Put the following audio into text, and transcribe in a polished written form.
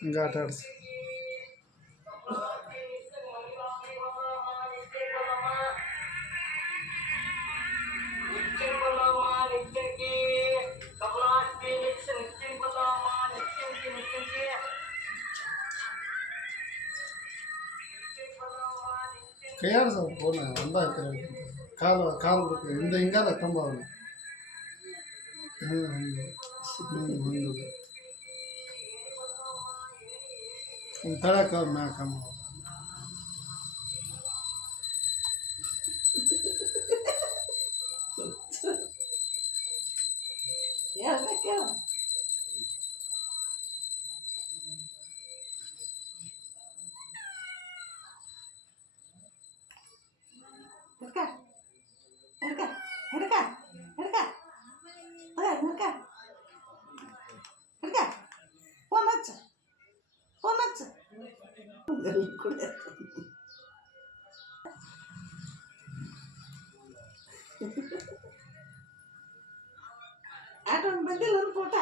ಹಿಂಗೆ ಆಟ ಆಡಿಸಿ. ಕೈಯಾಡಿಸ ಫೋನ್ ಒಂದ ಹಾಕ್ತಾರೆ ಕಾಲು ಕಾಲು ಬೇಕು ಹಿಂದೆ ಹಿಂಗದ ತುಂಬ ಅವನು ಹಂಗೆ ಹೊಂದದು ತಳಕ ಮ್ಯಾಕಮ್ಮ ಆಟ ಬಂದಿಲ್ಲ ಒಂದು ಫೋಟ